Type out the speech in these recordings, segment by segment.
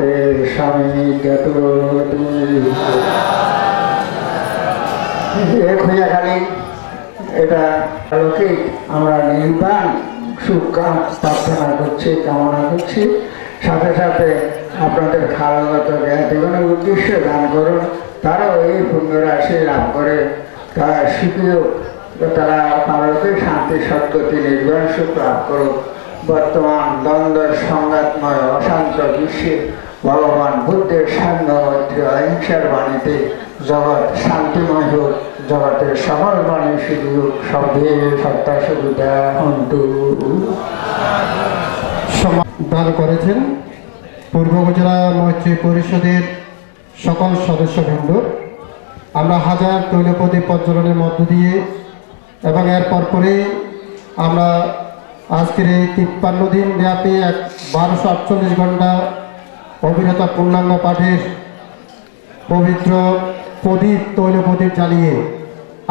জগন্নাথের স্বামী যত এক হইয়া খালি এটা লৌকিক আমরা নির্বাণ সুখ প্রার্থনা করছি, কামনা করছি। সাথে সাথে আপনাদের খালগত জ্ঞাতিগণের উদ্দেশ্যে দান করুন, তারাও এই পুণ্য রাশি লাভ করে তারা শিখিয়ে তারা পারলৌকিক শান্তি সদ্গতি নির্বাণ সুখ লাভ করুক। বর্তমান দ্বন্দ্ব সংঘাতময় অশান্ত বিশ্বে ভগবান বুদ্ধের সাম্য মৈত্রী অহিংসার বাণীতে জগৎ শান্তিময় হোক, জগতের সকল বাণী শুধু সভ্যে সত্তা সুবিধা হন্তু। দান করেছেন পূর্ব উপজেলা মৈত্রী পরিষদের সকল সদস্যবৃন্দ। আমরা হাজার তৈলপ্রদীপ প্রজ্বলনের মধ্য দিয়ে এবং এর পরপরে আমরা আজকের এই 53 দিন ব্যাপী 1248 ঘন্টা অবিরত পূর্ণাঙ্গ পাঠের পবিত্র প্রদীপ তৈলপ্রদীপ জ্বালিয়ে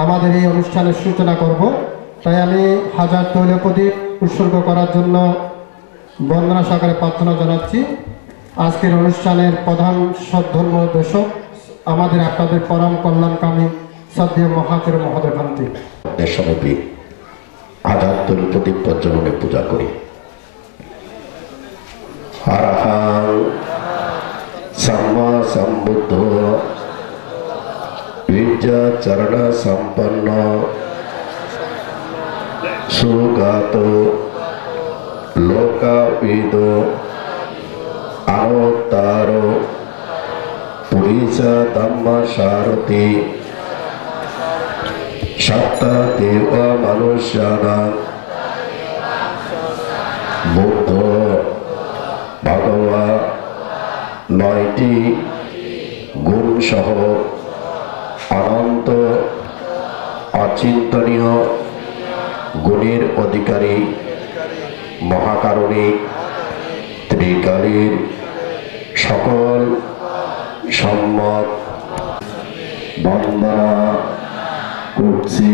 আমাদের এই অনুষ্ঠানের সূচনা করব। তাই আমি হাজার তৈলপ্রদীপ উৎসর্গ করার জন্য বন্দনা সাগরে প্রার্থনা জানাচ্ছি। আজকের অনুষ্ঠানের প্রধান সদ্ধর্ম দর্শক আমাদের আপনাদের পরম কল্যাণকামী শ্রদ্ধেয় মহাতের মহোদয় ভান্তি দেশব্যাপী হাজার তৈলপ্রদীপ প্রজ্বলনে পূজা করি। আরহাং সম্মা সম্বুদ্ধ বিদ্যা চরণ সম্পন্ন সুগাত লোকাবিদ আবতার পুরীশ ধম্ম সারথি সপ্ত দেব মনুষ্যানাং বুদ্ধ ভগবান 9টি গুণ সহ অনন্ত অচিন্তনীয় গুণের অধিকারী মহাকারণিক ত্রিকালীর সকল সম্মত বন্দনা করছি।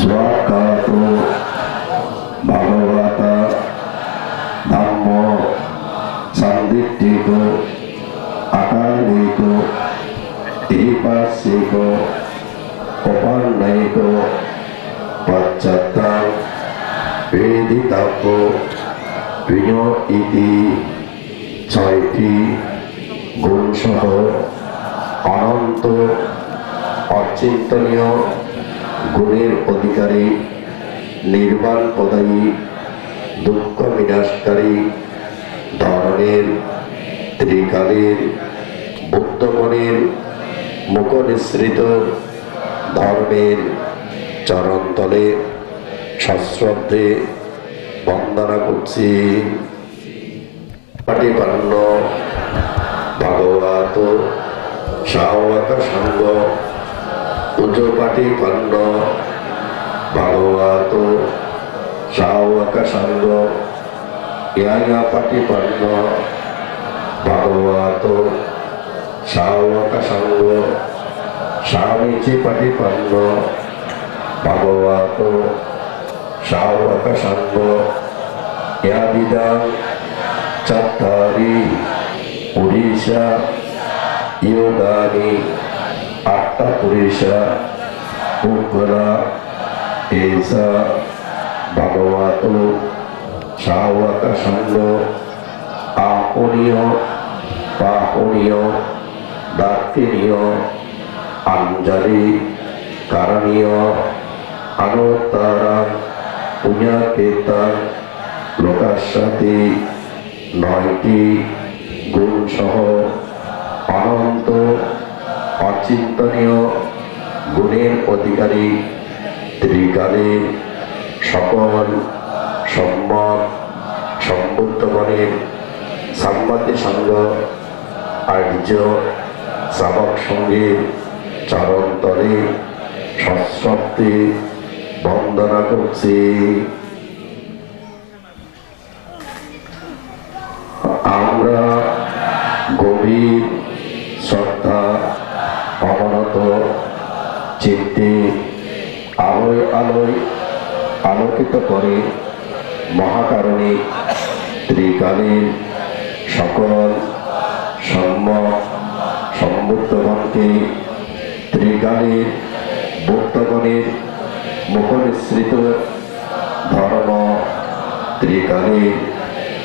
স্বাক্ষাত ভগবতা ধম্ম সন্দিষ্টিক আকালিক দ্বিপার্শ্বিক অপর্ণয়িক পশ্চাৎ বেদিতব্য বিনয় ইতি 6টি গুণসহ অনন্ত অচিন্তনীয় গুণের অধিকারী নির্বাণ প্রদায়ী দুঃখ বিনাশকারী ধরনের ত্রিকালের বুদ্ধগণের মুখ নিঃসৃত ধর্মের চরণতলে সশ্রদ্ধে বন্দনা করছি। পাটিপান্ন ভাগবত শাওয়াক সঙ্গ উজপাটিপান্ন ভাগবত শাওয়াক সঙ্গ ইয়ায়া পাটিপান্ন ভাগবত শাওয়াক সঙ্গ স্বামীজি পাটিপান্ন ভাগবত শাওয়াক সঙ্গ ইয়াবিদাং চত্তারি পুরীশা যোগানি 8টা পুরীশা পুগলা এসা ভগবত শাওয়াক সঙ্গ আপনীয় পাপনীয় দাক্ষিণীয় অঞ্জলি কারণীয় অনুত্তরা পুণ্যকেতা লোকাসাতি 9টি গুণ সহ অনন্ত অচিন্তনীয় গুণের অধিকারী ত্রিকালের সকল সম্মত সম্বুদ্ধগণের সাম্মাতি সঙ্গ আর্য শ্রাবক সঙ্গের চরণতলে সশ্রদ্ধে বন্দনা করছি। আমরা গভীর শ্রদ্ধা অবনত চিত্তে আলোয় আলোয় আলোকিত করে মহাকারণিক ত্রিকালীন সকল সম্বুদ্ধগণকে ত্রিকালীন ভক্তগণের মুখনিসৃত ধর্ম ত্রিকালীন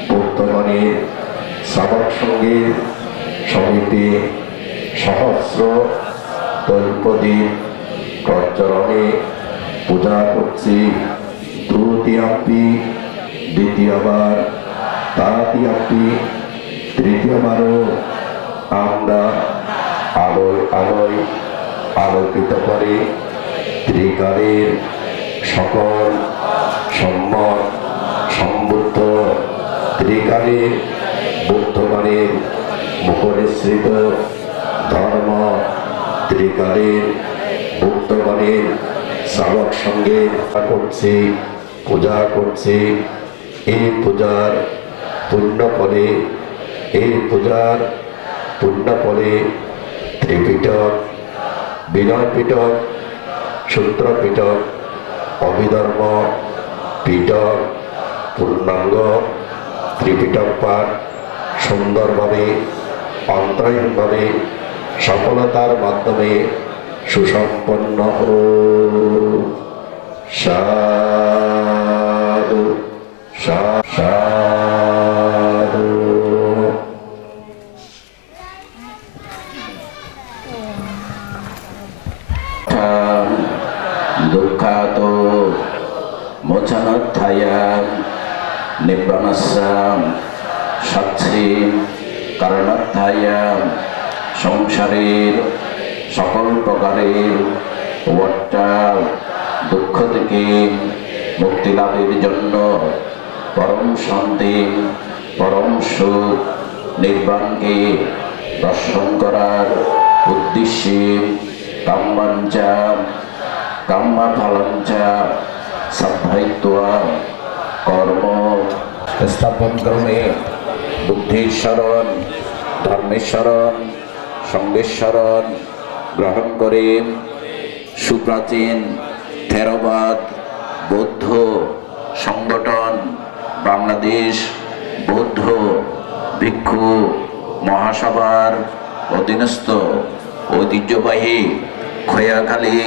ভক্তগণের শ্রাবক সঙ্গীর সমিতি সহস্র তৈলপদীপ প্রচরণে পূজা করছি। দ্বিতীয়াম্পি দ্বিতীয়বার, তৃতীয়াম্পি তৃতীয়বারও আমরা আলোয় আলোয় আলোকিত করে ত্রিকালের সকল সম্বুদ্ধ ত্রিকালের বুদ্ধগণের মুখনিসৃত ধর্ম ত্রিকালের বুদ্ধগণের শ্রাবক সঙ্গে করছি, পূজা করছি। এই পূজার পুণ্য ফলে ত্রিপিটক, বিনয় পিটক, সূত্র পিটক, অভিধর্ম পিটক, পূর্ণাঙ্গ ত্রিপিটক পাঠ সুন্দরভাবে অন্তরীণভাবে সফলতার মাধ্যমে সুসম্পন্ন হোক। সাধু সাধু। দুঃখাত মোচনোত্থায় নিব্রণস্য সচ্ছি কারণোত্থায় সংসারের সকল প্রকারের দুঃখ থেকে মুক্তি লাভের জন্য পরম শান্তি পরম সুখ নির্বাণকে দর্শন করার উদ্দেশ্যে কাম্যফলঞ্চা সাধ্যায়িত্বা কর্ম স্থাপন ক্রমে বুদ্ধির শরণ, ধর্মের শরণ, সঙ্গের শরণ গ্রহণ করে সুপ্রাচীন থেরবাদ বৌদ্ধ সংগঠন বাংলাদেশ বৌদ্ধ ভিক্ষু মহাসভার অধীনস্থ ঐতিহ্যবাহী খোয়াখালী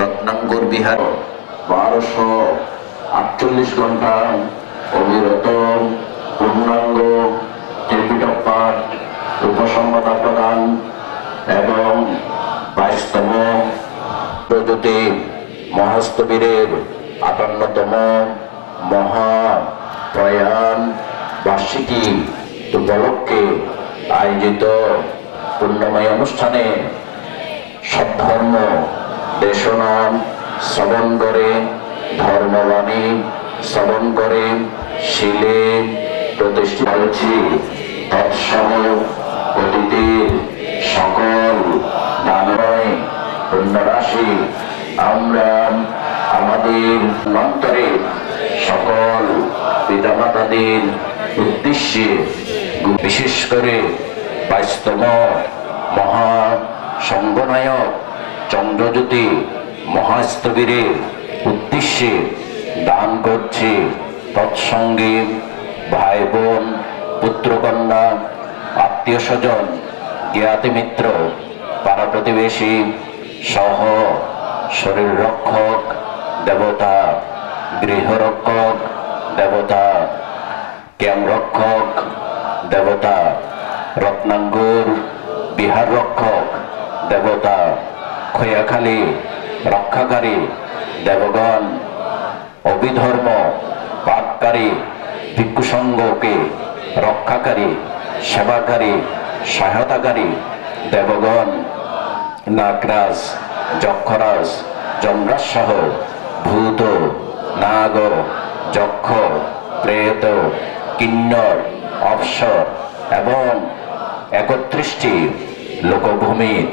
রত্নাঙ্গর বিহার 1248 ঘন্টা অবিরত পূর্ণাঙ্গ ত্রিপিটক পাঠ, উপসম্পদা প্রদান এবং 22তম প্রযুতি মহাস্তবীরের 58তম মহাপ্রয়াণ বার্ষিকী উপলক্ষে আয়োজিত পুণ্যময় অনুষ্ঠানে সদ্ধর্ম দেশনাম শ্রবণ করে, ধর্মবাণী শ্রবণ করে শিলে প্রতিষ্ঠিত হয়েছি। তৎসম অতীতের সকল দানময় পুণ্যরাশি আমরা আমাদের অন্তরে সকল পিতামাতাদের উদ্দেশ্যে বিশেষ করে 22তম মহা সংগনায়ক চন্দ্রজ্যোতি মহাস্তবীরের উদ্দেশ্যে দান করছে। তৎসঙ্গে ভাই বোন, পুত্রকন্যা, আত্মীয় স্বজন, জ্ঞাতি মিত্র, পাড়া প্রতিবেশী সহ শরীর রক্ষক দেবতা, গৃহরক্ষক দেবতা, ক্যাম্প রক্ষক দেবতা, রত্নাঙ্গুর বিহার রক্ষক দেবতা, খোয়াখালী রক্ষাকারী দেবগণ, অভিধর্ম পাঠকারী ভিক্ষু সংঘকে রক্ষাকারী, সেবাকারী, সহায়তাকারী দেবগণ, নাগরাজ, যক্ষরাজ, যমরাজ সহ ভূত, নাগ, যক্ষ, প্রেত, কিন্নর, অপ্সর এবং 31টি লোকভূমির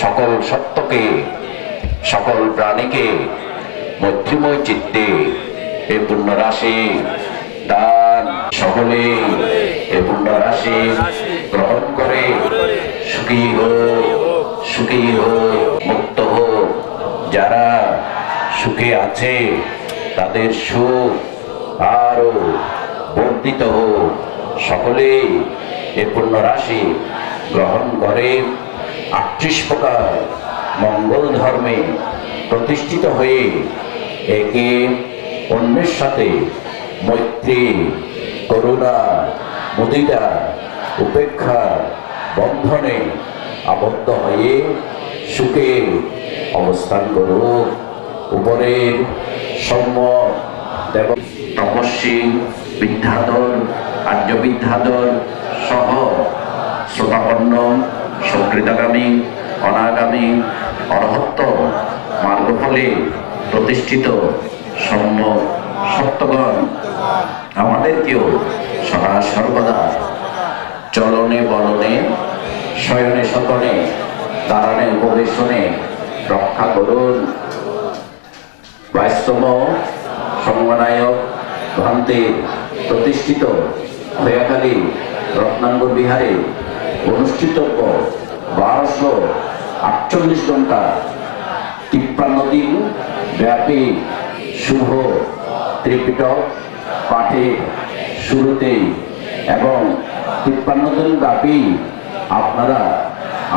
সকল সত্যকে, সকল প্রাণীকে মৈত্রীময় চিত্তে এ পুণ্যরাশি দান সকলে এ পুণ্যরাশি গ্রহণ করে সুখী হোক, মুক্ত হোক। যারা সুখে আছে তাদের সুখ আরো বর্ধিত হোক। সকলেই এ পুণ্য রাশি গ্রহণ করে 38 প্রকার মঙ্গল ধর্মে প্রতিষ্ঠিত হয়ে একে অন্যের সাথে মৈত্রী, করুণা, মুদিতা, উপেক্ষা বন্ধনে আবদ্ধ হয়ে সুখে অবস্থান করুক। উপরের সৌম্য দেব তপস্বী বিদ্যাধর, আর্য বিদ্যাধর সহ শ্রোতাপন্ন সকৃতাগামী, অনাগামী, অরহত্ত মার্গফলে প্রতিষ্ঠিত সৌম্য সত্যগণ আমাদেরকেও সদা সর্বদা চলনে বলনে, শয়নে স্বপনে, দাঁড়ানে উপবেশনে রক্ষা করুন। 22তম সংগনায়ক ভ্রান্তের প্রতিষ্ঠিত হয়াখালী রত্নাঙ্গ বিহারে অনুষ্ঠিতব্য 1248 ঘন্টা 53 দিন ব্যাপী শুভ ত্রিপিটক পাঠের শুরুতেই এবং 53 দিন ব্যাপী আপনারা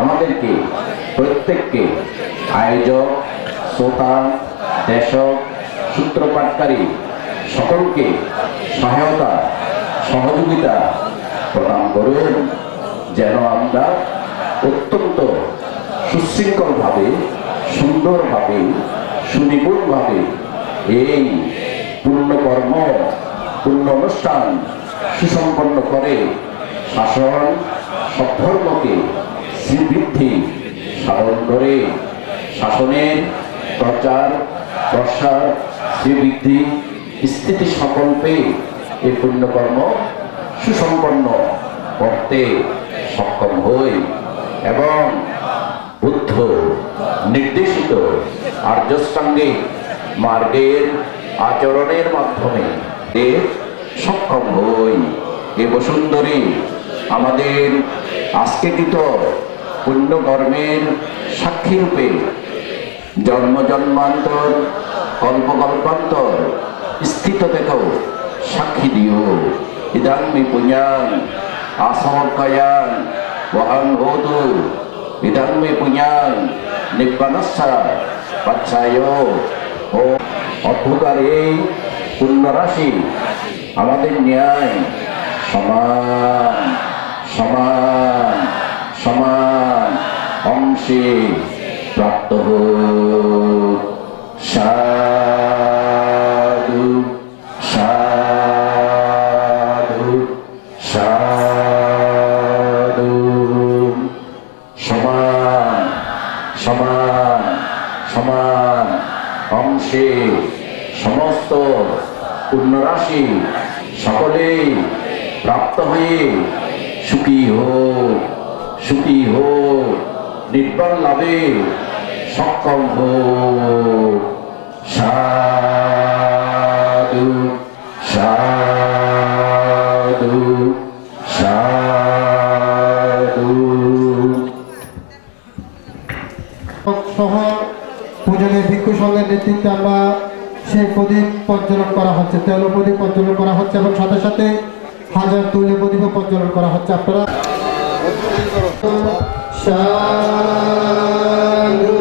আমাদেরকে প্রত্যেককে আয়োজক, শ্রোতা, দেশক, সূত্রপাতকারী সকলকে সহায়তা সহযোগিতা প্রদান করুন, যেন আমরা অত্যন্ত সুশৃঙ্খলভাবে, সুন্দরভাবে, সুনিপুণভাবে এই পুণ্যকর্ম, পুণ্য অনুষ্ঠান সুসম্পন্ন করে শাসন সদ্ধর্মকে শ্রীবৃদ্ধি সাধন করে শাসনের প্রচার প্রসার শ্রীবৃদ্ধি স্থিতি সকল্পে এই পুণ্যকর্ম সুসম্পন্ন করতে সক্ষম হই এবং বুদ্ধ নির্দেশিত আর্যষ্টাঙ্গিক মার্গের আচরণের মাধ্যমে এর সক্ষম হই। এ বসুন্ধরী আমাদের আজকেকৃত পুণ্যকর্মের সাক্ষী রূপে জন্ম জন্মান্তর কল্প কল্পান্তর স্থিত থেকেও সাক্ষী দিও। ইদাং মে পুণ্যাং আসমর্পয়াং বহং হোতু, ইদাং মে পুণ্যাং নিব্বানস্যা পাচ্ছায়। ও অদ্ভুতার এই পুণ্যরাশি আমাদের ন্যায় সমান সমান সমান অংশে প্রাপ্ত হোক। সাধু সাধু সাধু। সমান সমান সমান অংশে সমস্ত পুণ্যরাশি সকলেই প্রাপ্ত হয়ে সুখী হোক, সুখী হোক, নির্বাণ লাভে সক্ষম হোক। সাধু সাধু সাধু। সহ পূজনের ভিক্ষু সংঘের নেতৃত্বে আমরা সেই প্রদীপ প্রজ্বলন করা হচ্ছে, তৈল প্রদীপ প্রজ্বলন করা হচ্ছে এবং সাথে সাথে হাজার তৈল প্রদীপও প্রজ্বলন করা হচ্ছে। আপনারা সাধু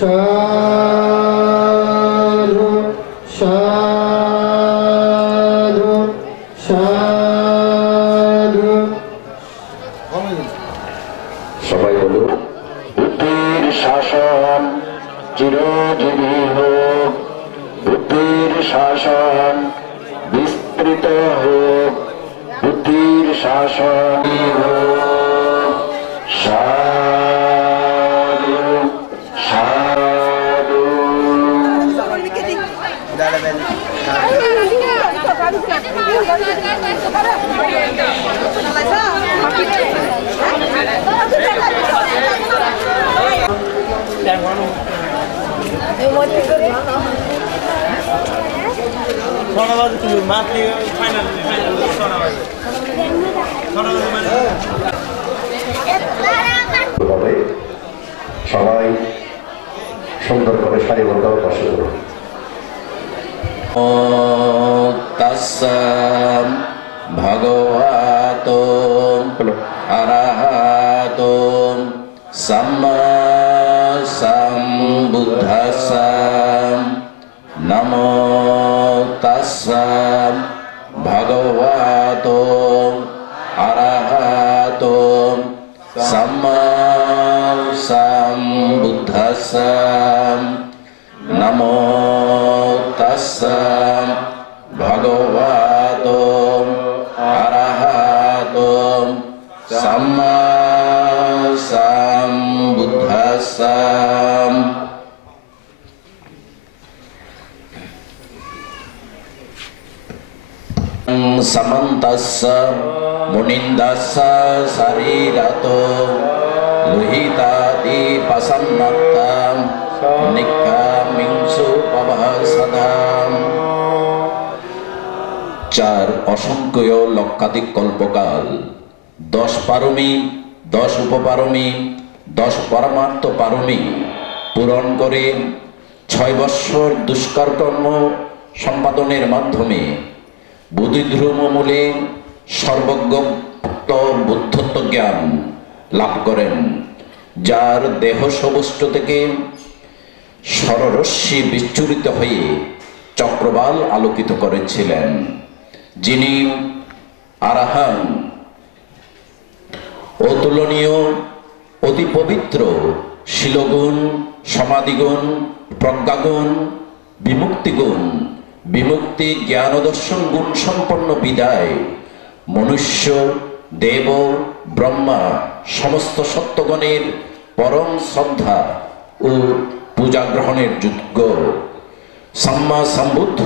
সাধু সাধু সাধু। সবাই বলুন, বুদ্ধির শাসন চিরজীবী হোক, বুদ্ধির শাসন বিস্তৃত হোক, বুদ্ধির শাসন হোক। সাধু সাধু। সবাই সুন্দর করে সারিবদ্ধ বসে করুন। তাস্সা ভগবতো আরহাতো সাম্মা সম্বুদ্ধাস্সা নমো তাস্সা ভগবতো আরহাতো সাম্মা সম্বুদ্ধাস্সা নমো তাস্সা ভগবতো আরহাতো সাম্মা সম্বুদ্ধাস্সা। समन्तस्य मुनिन्दस्य शरीरतो लोहितादि प्रसन्नतां निक्कामिंसु पवसदाम्। चार असंख्य लक्षाधिक कल्पकाल 10 पारमी 10 उपपारमी 10 परमार्थ पारमी पूरण करे 6 বৎসর দুষ্কর কর্ম সম্পাদনের মাধ্যমে বুদ্ধিধর্ম মূলে সর্বজ্ঞ বুদ্ধত্ব জ্ঞান লাভ করেন, যার দেহ সমষ্ট থেকে সররশ্মি বিচ্ছুরিত হয়ে চক্রবাল আলোকিত করেছিলেন, যিনি আরাহান অতুলনীয় অতি পবিত্র শিলগুণ সমাধিগুণ প্রজ্ঞাগুণ বিমুক্তিগুণ বিমুক্তি জ্ঞান দর্শন গুণ সম্পন্ন বিদায় মনুষ্য দেব ব্রহ্মা সমস্ত সত্যগণের পরম শ্রদ্ধা ও পূজা গ্রহণের যোগ্য সম্মা সম্বুদ্ধ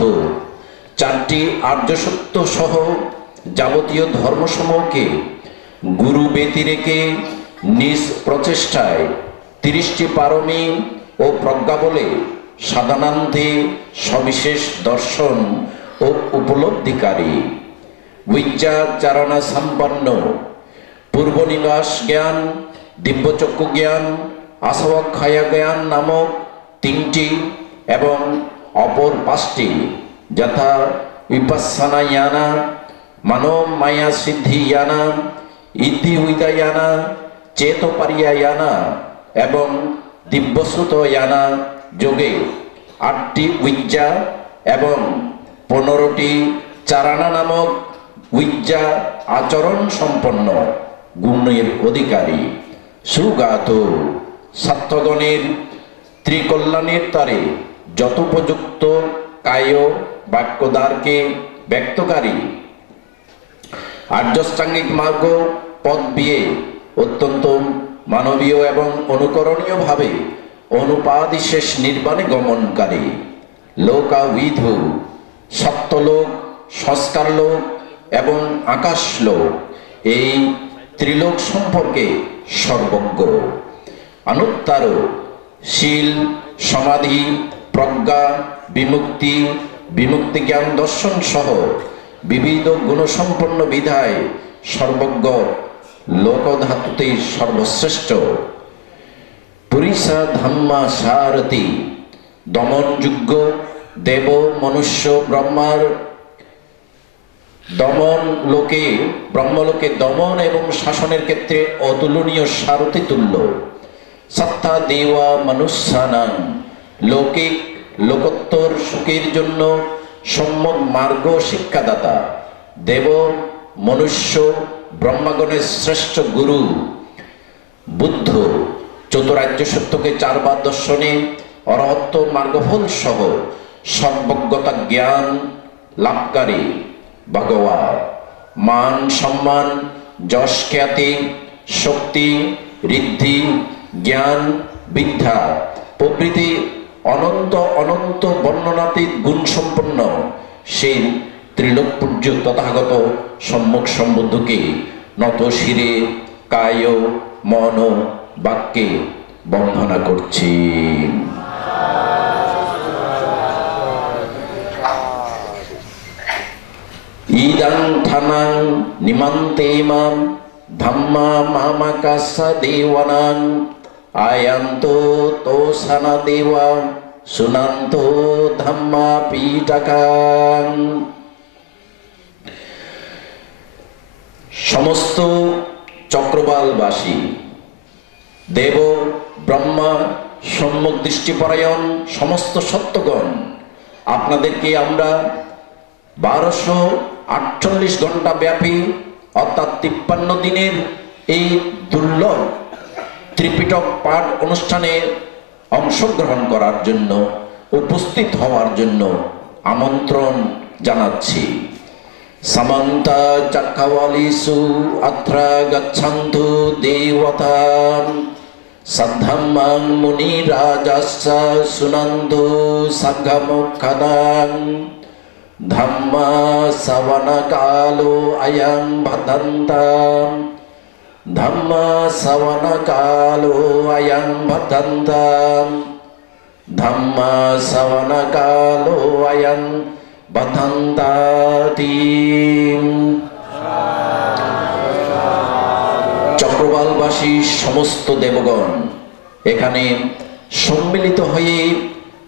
4টি আর্য সত্য সহ যাবতীয় ধর্মসমূহকে গুরু ব্যতি রেখে নিজ প্রচেষ্টায় 30টি পারমী ও প্রজ্ঞা বলে সাধনান্তে সবিশেষ দর্শন ও উপলব্ধিকারী বিজ্ঞাচারণা সম্পন্ন পূর্বনিবাস জ্ঞান দিব্যচক্ষু জ্ঞান আসবাক্ষয়া জ্ঞান নামক 3টি এবং অপর 5টি যথা বিপাসনা জ্ঞানা মানব মায়া সিদ্ধি জ্ঞানা ইতি উদয়ানা চেতপারিয়া জ্ঞানা এবং দিব্যসুত জ্ঞানা যোগে 8টি উজ্জা এবং 15টি চারানা নামক উজ্জা আচরণ সম্পন্ন গুণের অধিকারী সুগাত সাত্ত্বগণের ত্রিকল্যাণের তারে যথোপযুক্ত কায় বাক্যদ্বারকে ব্যক্তকারী আর্যষ্টাঙ্গিক মার্গ পথ বিয়ে অত্যন্ত মানবীয় এবং অনুকরণীয় ভাবে অনুপাদিশেষ নির্বাণে গমনকারী লোকাবিধু সত্যলোক সংস্কার লোক এবং আকাশ লোক এই ত্রিলোক সম্পর্কে সর্বজ্ঞ অনুত্তর শীল সমাধি প্রজ্ঞা বিমুক্তি বিমুক্তি জ্ঞান দর্শন সহ বিবিধ গুণসম্পন্ন বিধায় সর্বজ্ঞ লোকধাতুতে সর্বশ্রেষ্ঠ পুরিষা ধাম্মা সারথি দমনযোগ্য দেব মনুষ্য ব্রহ্মার দমন লোকে ব্রহ্মলোকে দমন এবং শাসনের ক্ষেত্রে অতুলনীয় সারথি তুল্য সত্তা দেওয়া মনুষ্যানাং লৌকিক লোকোত্তর সুখের জন্য সম্যক মার্গ শিক্ষাদাতা দেব মনুষ্য ব্রহ্মগণের শ্রেষ্ঠ গুরু বুদ্ধ চতুরার্য সত্যকে 4 বার দর্শনে অরহত্ত মার্গফল সহ সর্বজ্ঞতা জ্ঞান লাভকারী ভগবান মান সম্মান যশ খ্যাতি শক্তি ঋদ্ধি জ্ঞান বিদ্যা প্রভৃতি অনন্ত অনন্ত বর্ণনাতীত গুণ সম্পন্ন সেই ত্রিলোক পূজ্য তথাগত সম্মুখ সম্বুদ্ধকে নত শিরে কায় মন বাক্যে বন্দনা করছি। ইদং থানাং নিমন্তে মাম ধাম্মা মামাকাসা দেওয়ানাং আয়ান্ত তোষানা দেওয়া সুনান্তো ধাম্মা পিটাকাং। সমস্ত চক্রবালবাসী, দেব ব্রহ্মা সম্যক দৃষ্টিপরায়ণ সমস্ত সত্যগণ, আপনাদেরকে আমরা 1248 ঘন্টা ব্যাপী অর্থাৎ 53 দিনের এই দুর্লভ ত্রিপিটক পাঠ অনুষ্ঠানে অংশগ্রহণ করার জন্য, উপস্থিত হওয়ার জন্য আমন্ত্রণ জানাচ্ছি। সমন্তা চক্রবালিষু অত্র গচ্ছন্তু দেবতাঃ সদ্ধম্মং মুনিরাজস্য শুনন্তু সংঘমুখদাং। ধম্ম শ্রবণ কালো অয়ং ভদন্তাং, ধম্ম শ্রবণ কালো অয়ং ভদন্তাং, ধম্ম শ্রবণ কালো অয়ং ভদন্তাতি। চক্রবালবাসী সমস্ত দেবগণ এখানে সম্মিলিত হয়ে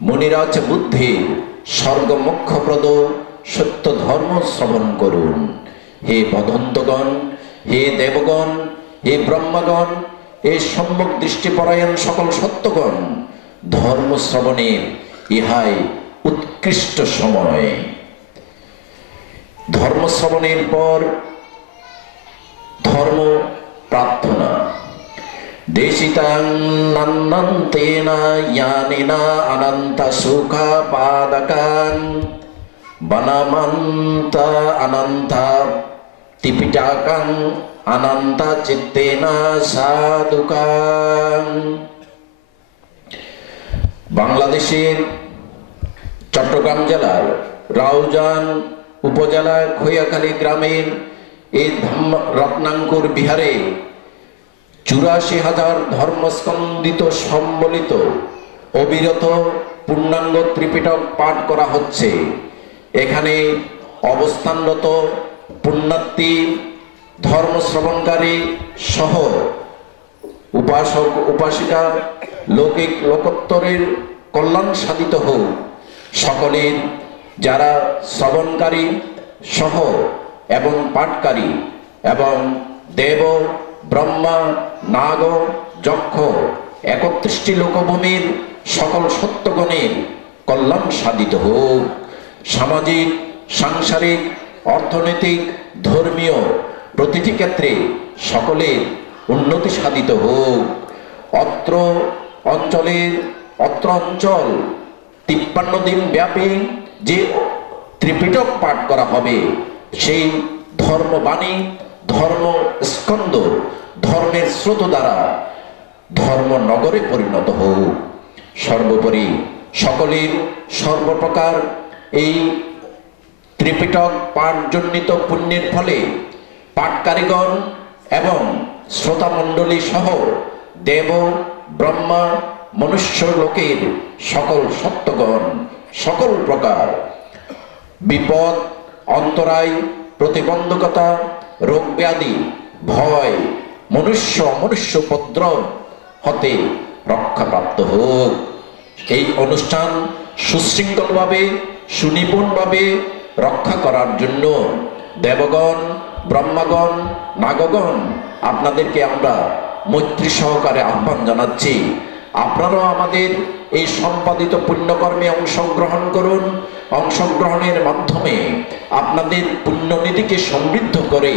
মুনিরাজ বুদ্ধের স্বর্গমোক্ষপ্রদ সত্য ধর্ম শ্রবণ করুন। হে বদন্তগণ, হে দেবগণ, হে ব্রহ্মগণ, হে সম্যক দৃষ্টিপরায়ণ সকল সত্যগণ, ধর্ম শ্রবণের ইহাই উৎকৃষ্ট সময়। ধর্ম শ্রবণের পর ধর্ম প্রার্থনা। দেশিতাং নন্দন্তেনা জ্ঞানেনা অনন্ত সুখা পাদকান বনমন্ত অনন্ত ত্রিপিটকং অনন্ত চিত্তেনা সাধুকাং। বাংলাদেশের চট্টগ্রাম জেলার রাউজান উপজেলার খৈয়াখালী গ্রামের এই রত্নাঙ্কুর বিহারে 84,000 ধর্মস্কন্দিত সম্বলিত অবিরত পূর্ণাঙ্গ ত্রিপিটক পাঠ করা হচ্ছে। এখানে অবস্থানরত পুণ্যার্থী, ধর্ম শ্রবণকারী সহ উপাসক উপাসিকা লৌকিক লোকোত্তরের কল্যাণ সাধিত হোক। সকলের যারা শ্রবণকারী সহ এবং পাঠকারী এবং দেব ব্রহ্মা নাগ যক্ষ 31টি লোকভূমির সকল সত্যগণের কল্যাণ সাধিত হোক। সামাজিক, সাংসারিক, অর্থনৈতিক, ধর্মীয় প্রতিটি ক্ষেত্রে সকলের উন্নতি সাধিত হোক। অত্র অঞ্চল 53 দিন ব্যাপী যে ত্রিপিটক পাঠ করা হবে, সেই ধর্মবাণী, ধর্ম স্কন্দ, ধর্মের স্রোত দ্বারা ধর্মনগরে পরিণত হোক। সর্বোপরি সকলের সর্বপ্রকার এই ত্রিপিটক পাঠজনিত পুণ্যের ফলে পাঠকারীগণ এবং শ্রোতামণ্ডলী সহ দেব ব্রহ্মা মনুষ্য লোকের সকল সত্যগণ সকল প্রকার বিপদ, অন্তরায়, প্রতিবন্ধকতা, রোগ ব্যাধি, ভয়, মনুষ্য উপদ্রব হতে রক্ষাপ্রাপ্ত হোক। এই অনুষ্ঠান সুশৃঙ্খলভাবে, সুনিপুণভাবে রক্ষা করার জন্য দেবগণ, ব্রহ্মগণ, নাগগণ আপনাদেরকে আমরা মৈত্রী সহকারে আহ্বান জানাচ্ছি। আপনারাও আমাদের এই সম্পাদিত পুণ্যকর্মে অংশগ্রহণ করুন। অংশগ্রহণের মাধ্যমে আপনাদের পুণ্যনিধিকে সমৃদ্ধ করে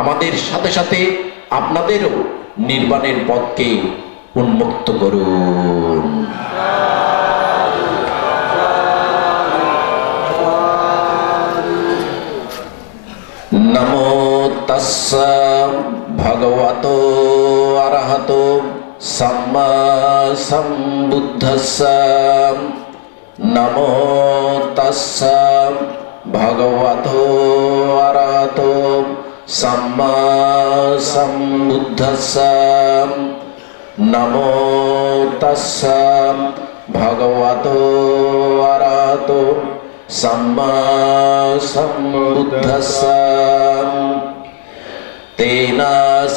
আমাদের সাথে সাথে আপনাদেরও নির্বাণের পথকে উন্মুক্ত করুন। নমো তাস্সা ভগবতো অরহতো সম্মা সম্বুদ্ধস্সা। নমো তাস্সা ভগবতো অরহতো সম্মা সম্বুদ্ধস্সা। নমো তাস্সা ভগবতো অরহতো सम्मा सम्बुद्धस्सा। तेन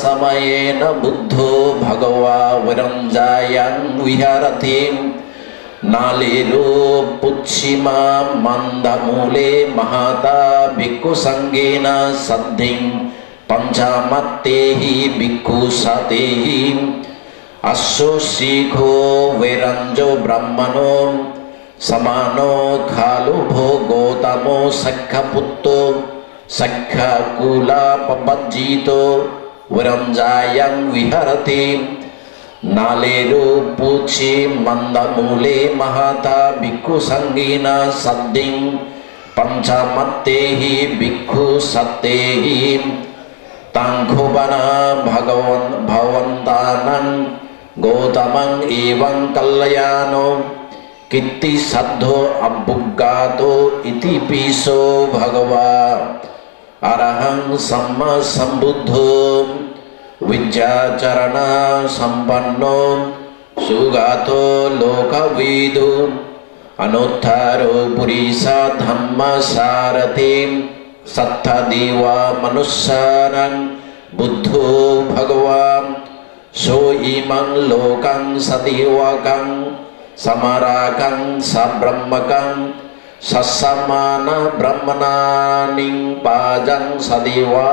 समयेन बुद्धो भगवा विरञ्जायां विहरति नालेरो पुच्छिमा मंदमूले महाता भिक्खु संगेन सद्धिं पंचामत्तेहि भिक्खु सतेहि अश्वो शीखो वैरंजो ब्रह्मणो समानो खालु भो गौतमो सख्यपुत्तो सख्यकुलापज्जितो वैरंजायं विहरति नालेरो पूछि मंदमूले महाता भिक्खु संगेन सद्धिं पंचामत्तेहि भिक्खु सत्तेहि तांखोबना भगवन्तानं गौतमं एवं कल्याणो कीर्ति सद्धो अभुगातो इति पीसो भगवा अरहं सम्मा संबुद्धो विद्याचरण संपन्नो सुगातो लोकविदु अनुत्थारो पुरीसा धम्म सारथि सत्थदेवा मनुष्यानं बुद्धो भगवान् सो इमं लोकं सदेवकं समराकं सब्रह्मकं ससमान ब्रह्मणानिं पाजं सदेवा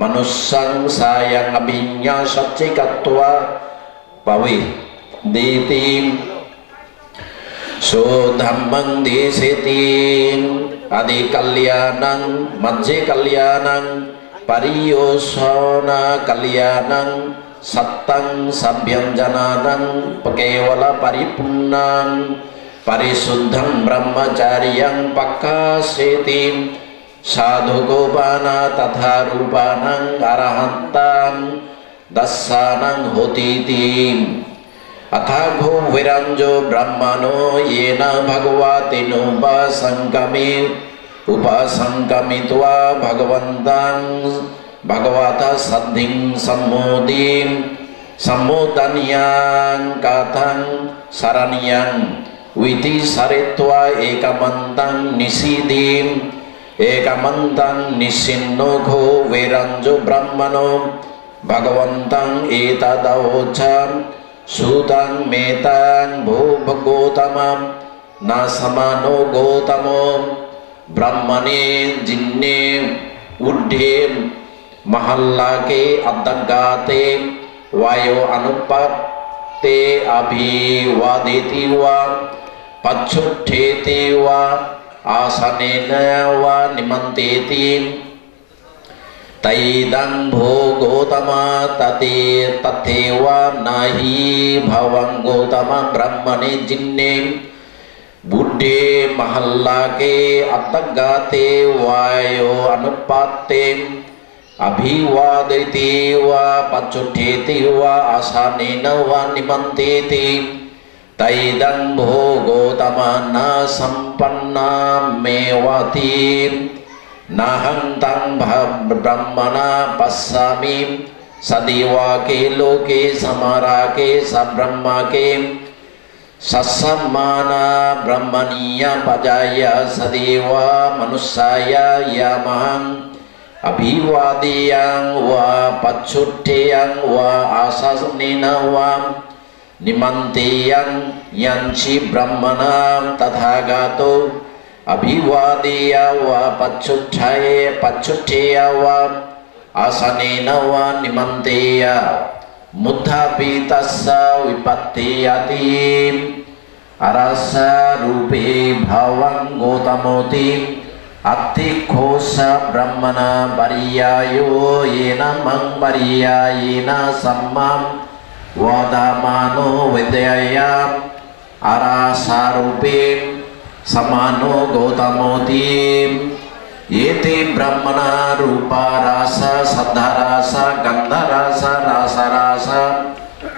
मनुष्यं सायं अभिज्ञा सच्चिकत्वा पवे देति सो धम्मं देशेति आदि कल्याणं मध्ये कल्याणं परियोषण कल्याणं सत्तं सभ्यंजनानं केवल परिपूर्णं परिशुद्धं ब्रह्मचार्यं पक्कासेति साधुगोपाना तथा रूपानं अरहन्तं दस्सानं होतीति अथाघो विरंजो ब्रह्मणो येन उपासंकमित्वा भगवन्तं भगवता सद्धिं सम्मोदनीयं कथं शरण्यं विधि सरित्वा एकमन्तं निषीदिं एकमन्तं निषिन्नो घो विरंजो ब्रह्मणो भगवन्तं एतदवोचं सूतं मेतं भो गौतमं न समानो गौतमो ब्रह्मणे जिन्ने ऊर्ध्वे महल्ला के अधगाते वायो अनुपत्ते अभिवादेति वा पच्छुट्ठेति वा आसनेन वा निमन्तेति तैदं भो गौतम तथैव नहि भवं गौतम ब्रह्मणे जिन्ने बुद्धे महल्ला के अतगाते वायो अनुपाते अभिवादयति वा पच्छुट्ठेति वा आसनेन वा निमन्तेति तैदं भो गौतम न सम्पन्नमेवाति नाहं तं ब्रह्मणा पश्यामि सदेवाके लोके समराके सब्रह्मके सत्सम्माना ब्रह्मणीय पजाय सदेवा मनुष्याय यमहं अभिवादेयं वा पच्छुट्ठेयं वा आसनेन वा निमन्तेयं यंचि ब्रह्मणां तथागतो अभिवादेय वा पच्छुट्ठेय वा आसनेन वा निमन्तेय मुद्धापि तस्य विपत्तेयति अरस रूपे भवं गौतमोति अत्तिखोष ब्रह्मणा पर्यायो येन मं पर्यायेन सम्मं वदमानो विद्यया अरसारूपे समानो गौतमोति येते ब्रह्मणा रूपारास सद्धरास गन्धरास रासरास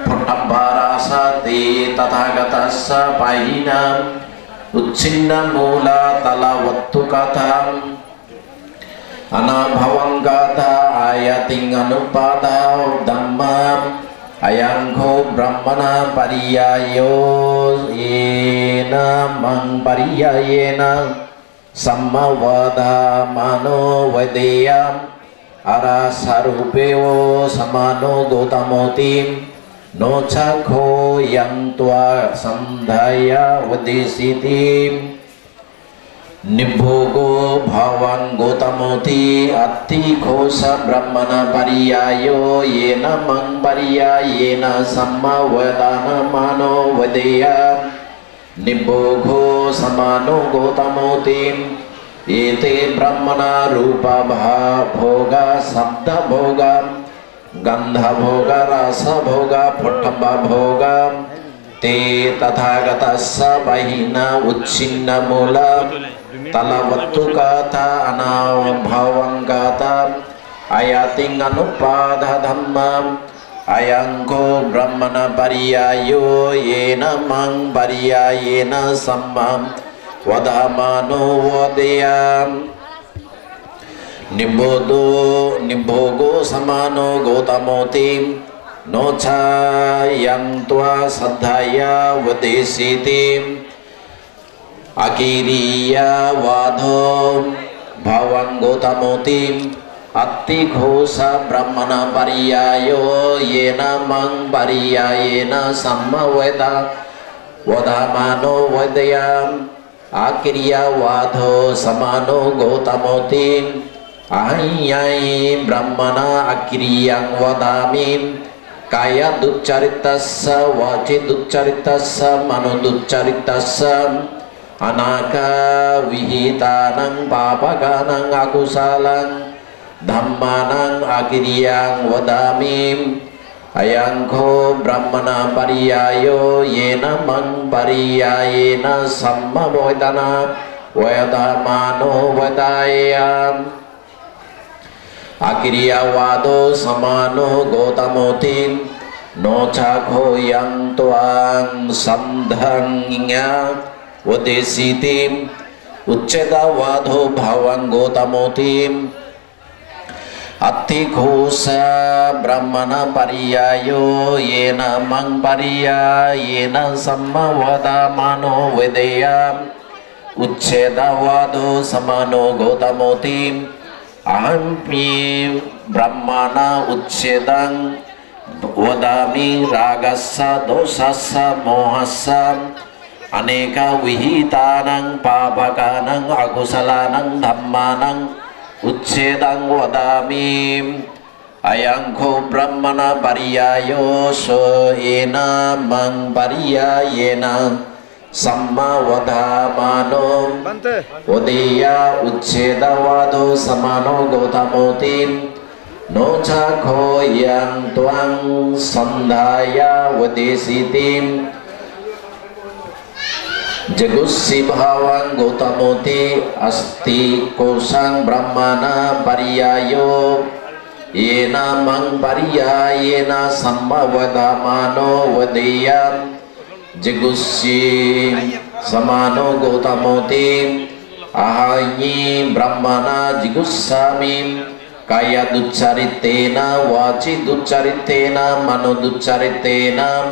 फुट्टम्बरास ते तथागतस्य पाहिनाम् उच्छिन्नमूला तलवत्तु कथाम् अनाभवं गाथा आयतिं अनुपादा धम्मम् अयंघो ब्रह्मणा पर्यायो येन मं पर्यायेन सम्मवदामानो वदेयम् अरसरूपेयो समानो गौतमोति no chakho yang tua sandhaya vadisiti Nibhogo bhavan gotamoti atti khosa brahmana pariyayo yena mang pariyayena samma vedana mano vedeya Nibhogo samano gotamoti ete brahmana rupa bhoga sabda bhoga gandha bhoga rasa bhoga phatamba bhoga te tathagatassa bahina uchinna mula talavattu kata anabhavangata ayating anupada dhamma ayangko brahmana pariyayo yena mang pariyayena sammam vadhamano vadeyam Nibhogo samano gotamoti no chayang tua sadhaya vadesiti akiriya vadho bhavang gotamoti atti khosa brahmana pariyayo yena mang pariyayena samma veda vadhamano vedayam akiriya vadho samano gotamoti Ayai brahmana akiriyang vadami kaya duccaritassa vaci duccaritassa mano duccaritassa anaka vihitanang papaganang akusalang dhammanang akiriyang vadami ayangko brahmana pariyayo yena mang pariyayena samma vedana vedamano vedayam Akiriya vado samano gotamoti no chakho yang tuang samdhangya vadesiti uchcheda vado bhavang gotamoti atti khosa brahmana pariyayo yena mang pariyayena samma vadamano vedeya uchcheda vado samano gotamoti Ahampi brahmana uchedang vadami ragassa dosassa mohassa aneka vihitanang papakanang akusalanang dhammanang uchedang vadami ayangko brahmana pariyayo so ena mang pariyayena Samma vadhamano Udiya uchcheda vado samano gotamoti No chakho yang tuang sandhaya vadesiti Jagussi bhavang gotamoti asti kosang brahmana pariyayo Yena mang pariyayena samma vadhamano vadeyam Jagussi samano gotamoti ahanyi brahmana jigussami kaya duccaritena vaci duccaritena mano duccaritena